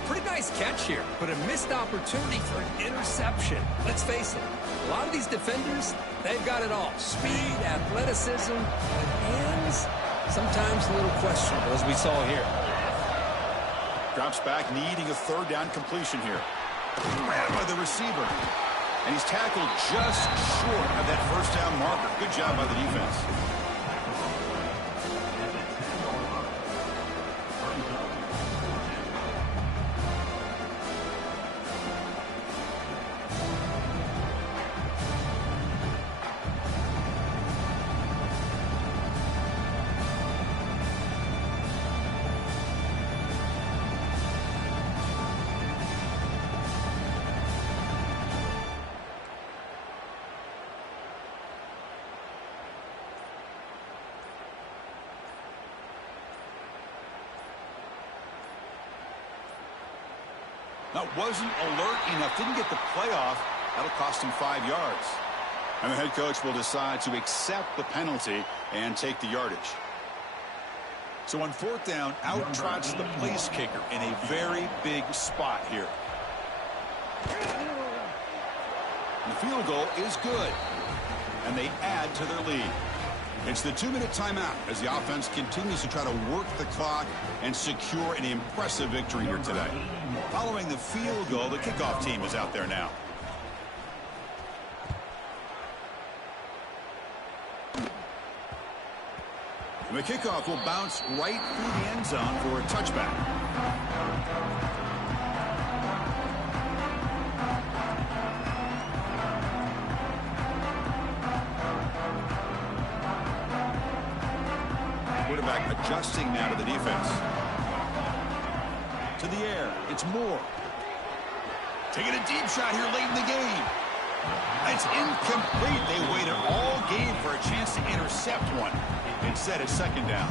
Pretty nice catch here, but a missed opportunity for an interception. Let's face it, a lot of these defenders, they've got it all. Speed, athleticism, but hands, sometimes a little questionable, as we saw here. Drops back, needing a 3rd down completion here. Grabbed by the receiver. And he's tackled just short of that 1st down marker. Good job by the defense. That wasn't alert enough. Didn't get the playoff. That'll cost him 5 yards. And the head coach will decide to accept the penalty and take the yardage. So on 4th down, out trots the place kicker in a very big spot here. And the field goal is good. And they add to their lead. It's the 2-minute timeout as the offense continues to try to work the clock and secure an impressive victory here today. Following the field goal, the kickoff team is out there now. And the kickoff will bounce right through the end zone for a touchback. Quarterback adjusting now to the defense. To the air, it's Moore. Taking a deep shot here late in the game. It's incomplete. They waited all game for a chance to intercept one. Instead, it's 2nd down.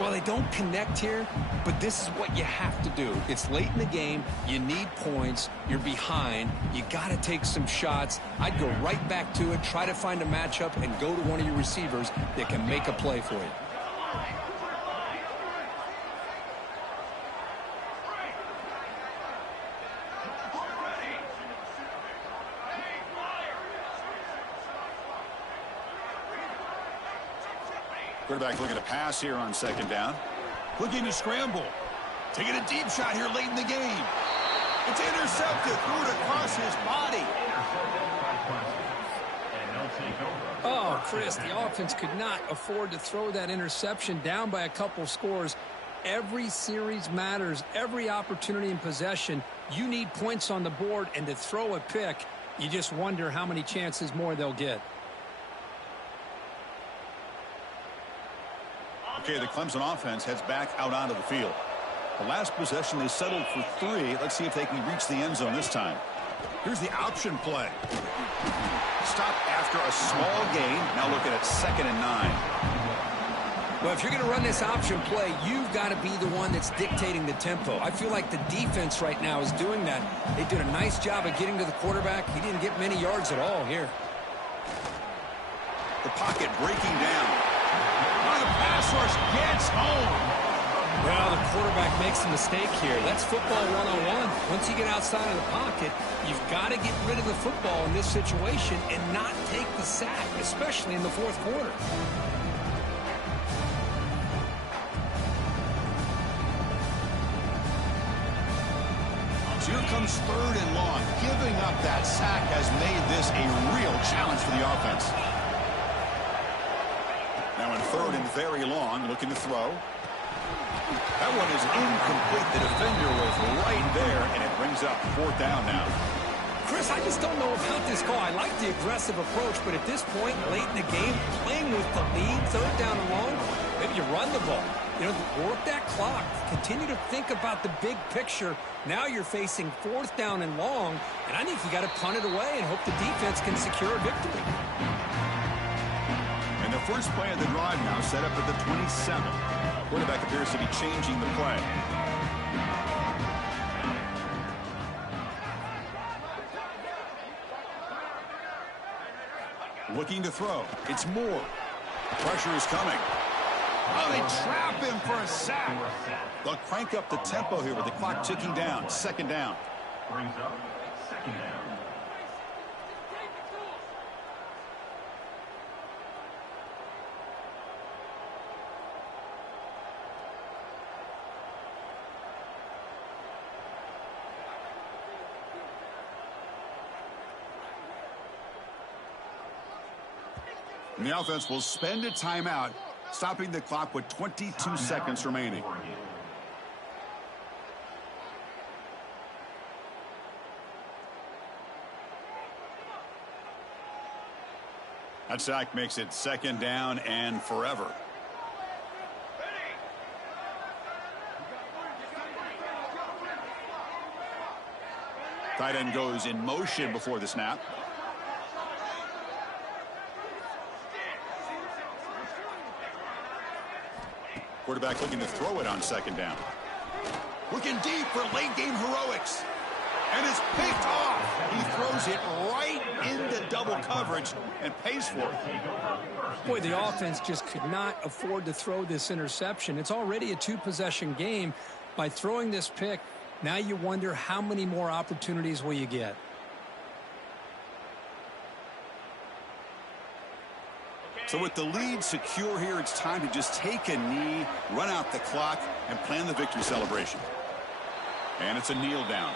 Well, they don't connect here, but this is what you have to do. It's late in the game. You need points. You're behind. You got to take some shots. I'd go right back to it, try to find a matchup, and go to one of your receivers that can make a play for you. Quarterback looking to pass here on 2nd down. Looking to scramble. Taking a deep shot here late in the game. It's intercepted, threw it across his body. Oh, Chris, the offense could not afford to throw that interception down by a couple scores. Every series matters. Every opportunity in possession, you need points on the board, and to throw a pick, you just wonder how many chances more they'll get. Okay, the Clemson offense heads back out onto the field. The last possession, they settled for 3. Let's see if they can reach the end zone this time. Here's the option play. Stop after a small gain. Now looking at 2nd and 9. Well, if you're going to run this option play, you've got to be the one that's dictating the tempo. I feel like the defense right now is doing that. They did a nice job of getting to the quarterback. He didn't get many yards at all here. The pocket breaking down. The pass rush gets home. Well, the quarterback makes a mistake here. That's football 101. Once you get outside of the pocket, you've got to get rid of the football in this situation and not take the sack, especially in the fourth quarter. So here comes 3rd and long. Giving up that sack has made this a real challenge for the offense. Now in 3rd and very long, looking to throw. That one is incomplete. The defender was right there, and it brings up 4th down now. Chris, I just don't know about this call. I like the aggressive approach, but at this point, late in the game, playing with the lead, 3rd down and long, maybe you run the ball. You know, work that clock. Continue to think about the big picture. Now you're facing 4th down and long, and I think you got to punt it away and hope the defense can secure a victory. And the first play of the drive now set up at the 27. Quarterback appears to be changing the play. Looking to throw. It's Moore. Pressure is coming. Oh, they trap him for a sack. They'll crank up the tempo here with the clock ticking down. 2nd down. Brings up 2nd down. And the offense will spend a timeout, stopping the clock with 22 seconds remaining. That sack makes it 2nd down and forever. Tight end goes in motion before the snap. Quarterback looking to throw it on 2nd down. Looking deep for late game heroics. And it's picked off. He throws it right into double coverage and pays for it. Boy, the offense just could not afford to throw this interception. It's already a 2-possession game. By throwing this pick, now you wonder how many more opportunities will you get. So with the lead secure here, it's time to just take a knee, run out the clock, and plan the victory celebration. And it's a kneel down.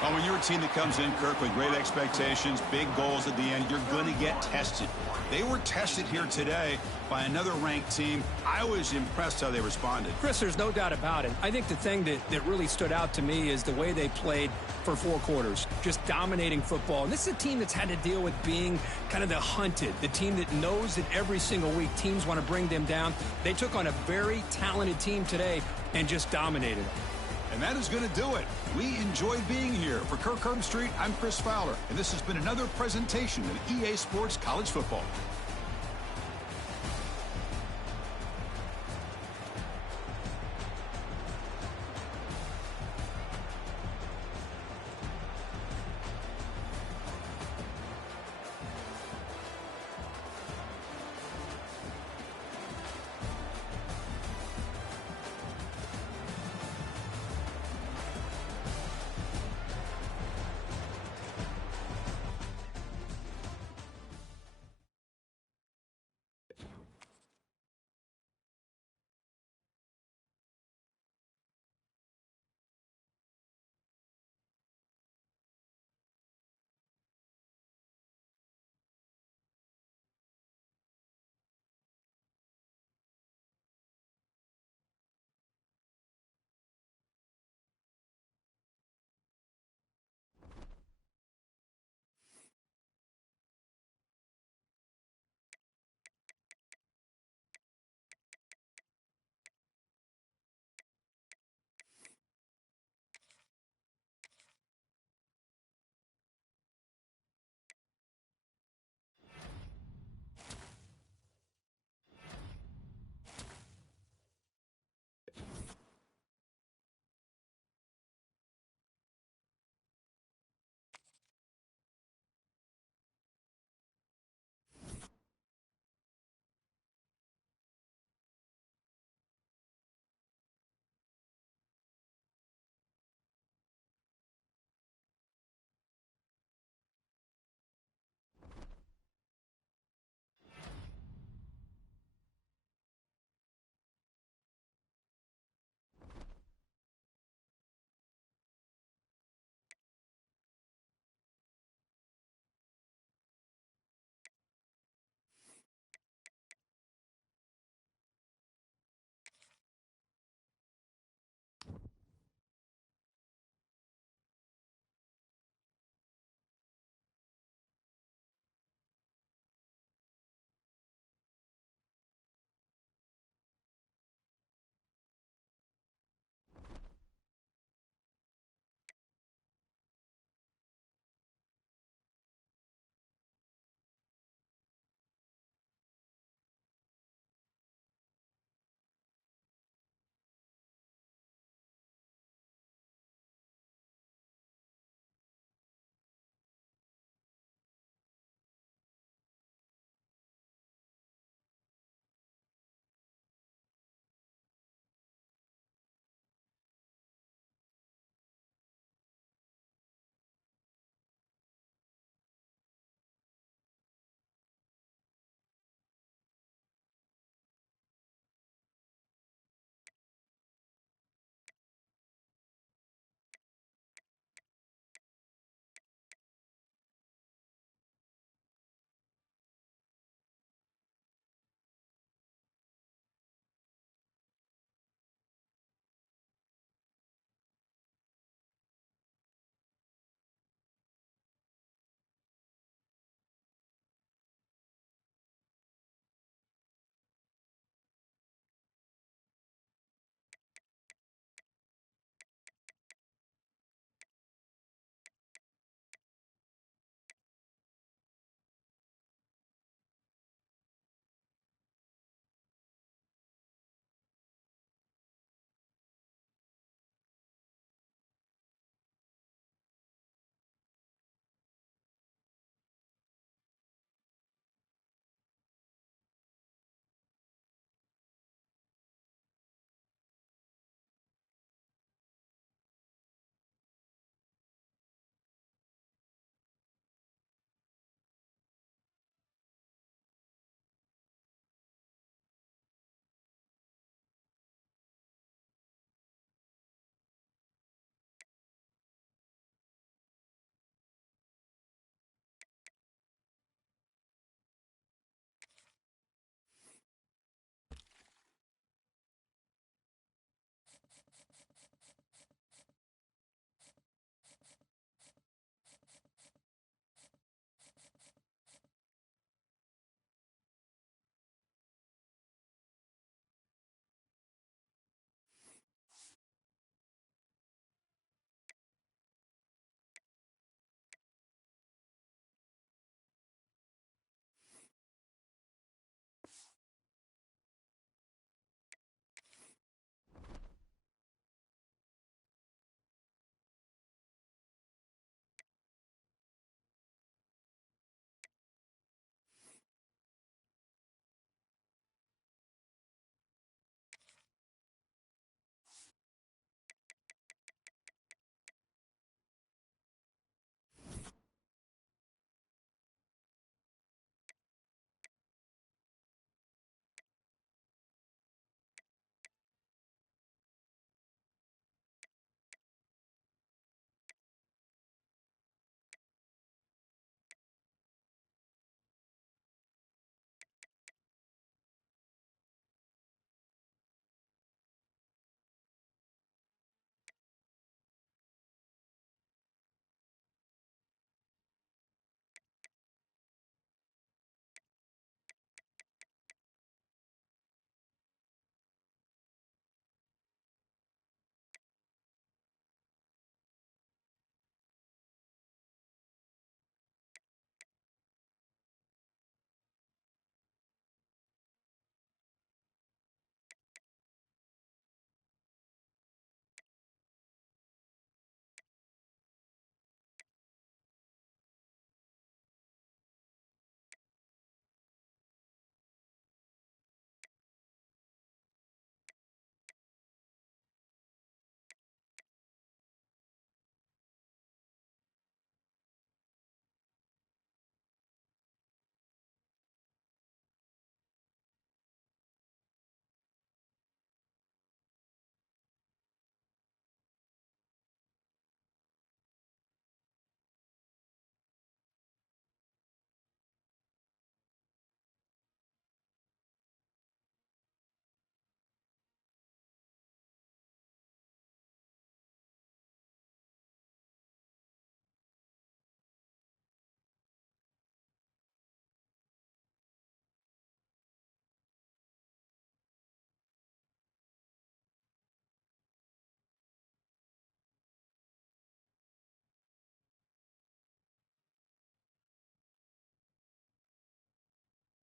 Well, when you're a team that comes in, Kirk, with great expectations, big goals at the end, you're going to get tested. They were tested here today by another ranked team. I was impressed how they responded. Chris, there's no doubt about it. I think the thing that really stood out to me is the way they played for 4 quarters, just dominating football. And this is a team that's had to deal with being kind of the hunted, the team that knows that every single week teams want to bring them down. They took on a very talented team today and just dominated them. And that is going to do it. We enjoyed being here. For Kirk Herbstreit, I'm Chris Fowler, and this has been another presentation of EA Sports College Football.